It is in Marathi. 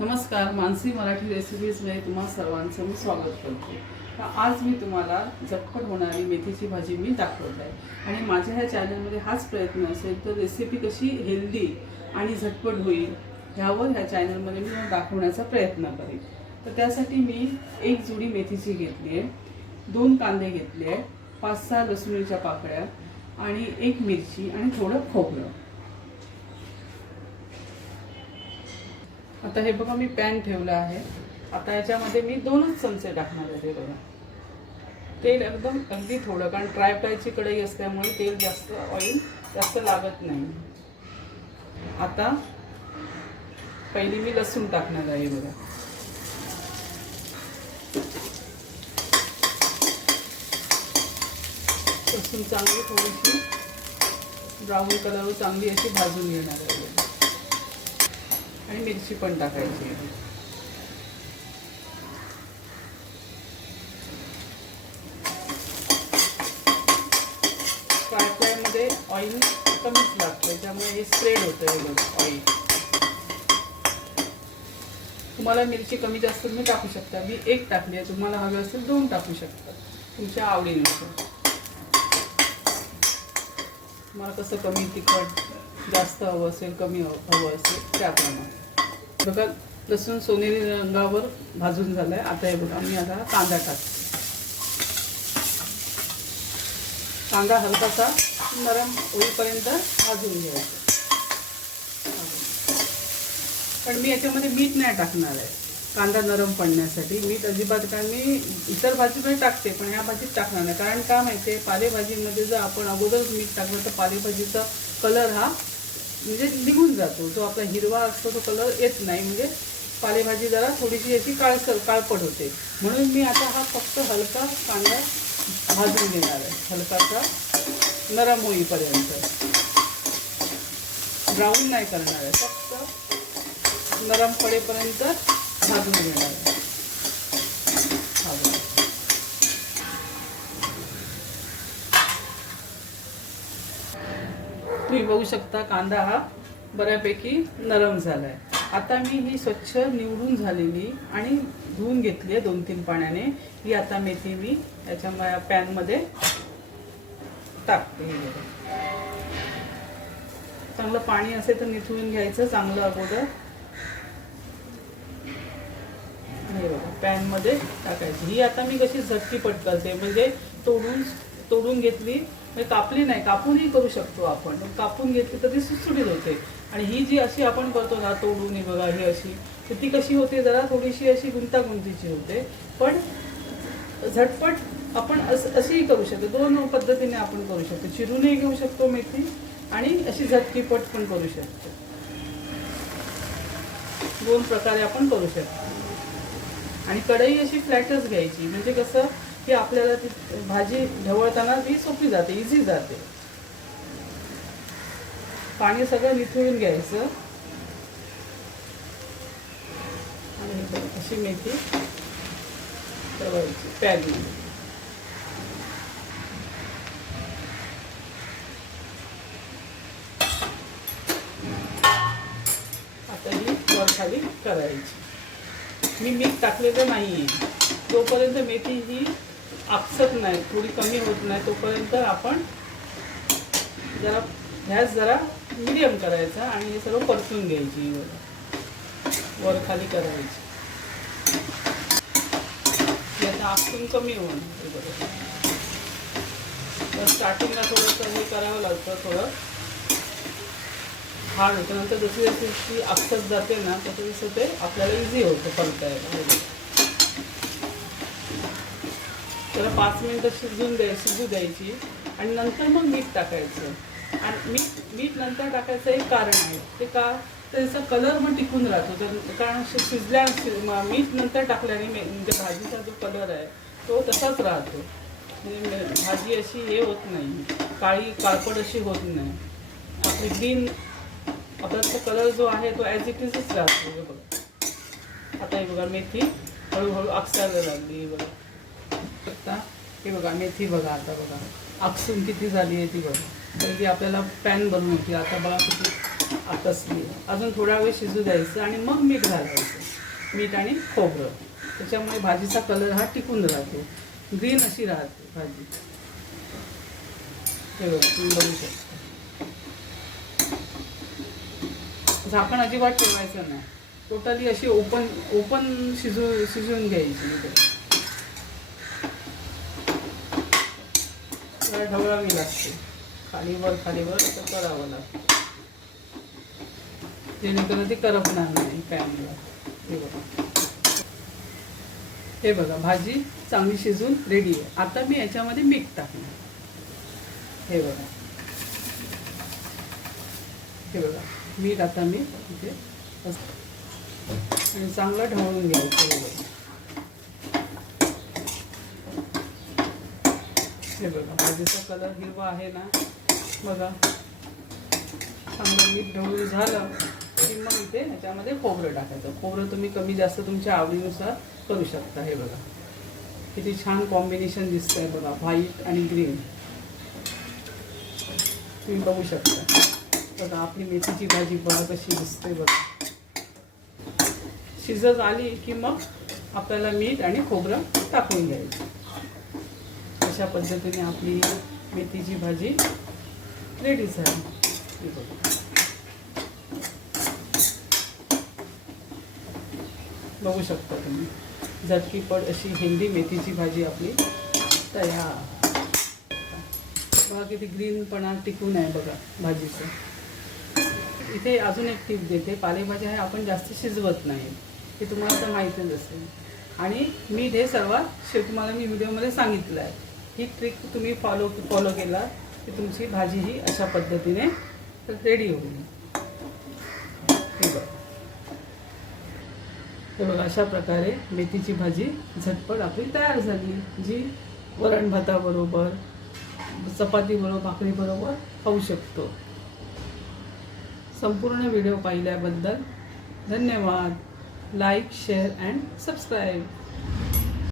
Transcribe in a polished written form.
नमस्कार, मानसी मराठी रेसिपीजमध्ये तुम्हा सर्वांचं मी स्वागत करते. तर आज मी तुम्हाला झटपट होणारी मेथीची भाजी मी दाखवत आहे आणि माझ्या ह्या चॅनलमध्ये हाच प्रयत्न असेल तर रेसिपी कशी हेल्दी आणि झटपट होईल ह्यावर ह्या चॅनलमध्ये मी दाखवण्याचा प्रयत्न करेन. तर त्यासाठी मी एक जुडी मेथीची घेतली आहे, 2 कांदे घेतले आहे, 5-6 लसूणीच्या पाकळ्या आणि 1 मिरची आणि थोडं खोबरं. आता हे बघा मी पॅन ठेवला आहे. आता याच्यामध्ये मी 2च चमचे टाकणार आहे. बघा तेल एकदम अगदी थोडं, कारण ट्राय फ्रायची कढई असल्यामुळे तेल जास्त ऑइल जास्त लागत नाही. आता पहिली मी लसूण टाकणार आहे. बघा लसूण चांगली थोडीशी ब्राऊन कलर चांगली अशी भाजून घेणार आहे आणि मिरची पण टाकायची. फ्राय फ्रायमध्ये ऑइल कमीच लागतं, त्याच्यामुळे हे स्प्रेड होतं हे ऑइल. तुम्हाला मिरची कमी जास्त तुम्ही टाकू शकता. मी 1 टाकली आहे, तुम्हाला हवे असेल 2 टाकू शकता, तुमच्या आवडीनुसार. तुम्हाला कसं कमी तिखट जास्त हवं असेल, कमी हवं असेल त्याप्रमाणे. बघा लसूण सोनेरी रंगावर भाजून झालाय. आता हे बघा मी आता कांदा टाकते. कांदा हलकासा नरम होईपर्यंत भाजून घ्यायचा. पण मी याच्यामध्ये मीठ नाही टाकणार आहे कांदा नरम पडण्यासाठी. मीठ अजिबात, कारण मी इतर भाजीमध्ये टाकते पण ह्या भाजीत टाकणार नाही. कारण का माहिती आहे, पालेभाजीमध्ये जर आपण अगोदर मीठ टाकलं तर पालेभाजीचा कलर हा म्हणजे निघून जातो. जो आपला हिरवा असतो तो कलर येत नाही, म्हणजे पालेभाजी जरा थोडीशी अशी काळपट होते. म्हणून मी आता हा फक्त हलका कांदा भाजून घेणार आहे, हलकासा नरम होईपर्यंत. ब्राऊन नाही करणार आहे, फक्त नरम पडेपर्यंत भाजून घेणार आहे. तुम्ही बघू शकता कांदा हा बऱ्यापैकी नरम झालाय. आता मी ही स्वच्छ निवडून झालेली आणि धुवून घेतली आहे 2-3 पाण्याने. ही आता मेथी मी याच्या पॅनमध्ये टाकते. चांगलं पाणी असेल तर निथळून घ्यायचं चांगलं अगोदर. हे बघा पॅनमध्ये टाकायची. ही आता मी कशी झटकीपट करते, म्हणजे तोडून घेतली, कापली नाही, कापूनही करू शकतो आपण. कापून घेतली तर ती सुटसुटीत होते. आणि ही जी अशी आपण करतो ना तोडून, ही बघा ही अशी, तर ती कशी होते, जरा थोडीशी अशी गुंतागुंतीची होते. पण झटपट आपण अशीही करू शकतो. 2 पद्धतीने आपण करू शकतो. चिरूनही घेऊ शकतो मेथी आणि अशी झटकीपट पण करू शकतो. 2 प्रकारे आपण करू शकतो. आणि कढई अशी फ्लॅटच घ्यायची, म्हणजे कसं की आपल्याला ती भाजी ढवळताना ती सोपी जाते, इझी जाते. पाणी सगळं निथळून घ्यायचं आणि अशी मेथी तळायची पॅनमध्ये. आता ही वर खाली करायची. मी मीठ टाकलेलं नाही आहे. जोपर्यंत मेथी ही आपसत नाही, थोडी कमी होत नाही, तोपर्यंत आपण गॅस जरा मिडियम करायचा आणि हे सर्व परतून घ्यायची. वर खाली करायची. आता आपसून कमी होणार. तर स्टार्टिंगला थोडंसं हे करावं लागतं, थोडं हार्ड होतं. नंतर जशी जशी ती आपसत जाते ना तसं तसं ते आपल्याला इझी होतं परतायला. त्याला 5 मिनिटं शिजू द्यायची आणि नंतर मग मीठ टाकायचं. आणि मीठ नंतर टाकायचं एक कारण आहे, ते का त्याचा कलर मग टिकून राहतो. कारण मीठ नंतर टाकल्याने म्हणजे भाजीचा जो कलर आहे तो तसाच राहतो. म्हणजे भाजी अशी हे होत नाही, काळपट अशी होत नाही. आपली ग्रीन आपल्याचा कलर जो आहे तो ॲज इट इजच राहतो. हे बघा आता हे बघा मेथी हळूहळू आकसायला लागली. हे बघा हे बघा मेथी बघा, आता बघा आकसून किती झाली आहे ती बघा. तर ती आपल्याला पॅन बनवून होती. आता बघा किती आकसली. अजून थोडा वेळ शिजू द्यायचं आणि मग मीठ घालायचं. मीठ आणि खोबरं. त्याच्यामुळे भाजीचा कलर हा टिकून राहतो, ग्रीन अशी राहते भाजी. हे बघा तुम्ही बघू शकता. झाकण अजिबात ठेवायचं नाही, टोटली अशी ओपन शिजवून घ्यायची. ढवळावी लागते, खालीवर असं करावं लागतं, जेणेकरून ती करपणार नाही पॅनला. हे बघा भाजी चांगली शिजून रेडी आहे. आता मी याच्यामध्ये मीठ टाकणार. हे बघा मीठ आता मी इथे आणि चांगलं ढवळून घ्यायचं. हे बघा भाजीचा कलर हिरवा आहे ना, बघा चांगलं मीठ ढवळून झालं की मग इथे ह्याच्यामध्ये खोबरं टाकायचं. खोबरं तुम्ही कमी जास्त तुमच्या आवडीनुसार करू शकता. हे बघा किती छान कॉम्बिनेशन दिसतंय बघा, व्हाईट आणि ग्रीन. तुम्ही बघू शकता. बघा आपली मेथीची भाजी बघा कशी दिसते बघा. शिजत आली की मग आपल्याला मीठ आणि खोबरं टाकून घ्यायचं. अशा पद्धतीने आपली मेथीची भाजी रेडी झाली. बघू शकता तुम्ही, झटकीपट अशी हेल्दी मेथीची भाजी आपली तयार. बघा किती ग्रीनपणा टिकून आहे बघा भाजीचं. इथे अजून एक टीप देते, पालेभाज्या हे आपण जास्त शिजवत नाही, हे तुम्हाला तर माहीतच असेल. आणि मीठ हे सर्वात तुम्हाला मी व्हिडिओमध्ये सांगितलं आहे. ही ट्रिक तुम्ही फॉलो केला की तुमची भाजी ही अशा पद्धतीने रेडी होईल. हे बघा अशा प्रकारे मेथीची भाजी झटपट आपली तयार झाली, जी वरण भाताबरोबर, चपातीबरोबर, भाकरीबरोबर खाऊ शकतो. संपूर्ण व्हिडिओ पाहिल्याबद्दल धन्यवाद. Like, share and subscribe.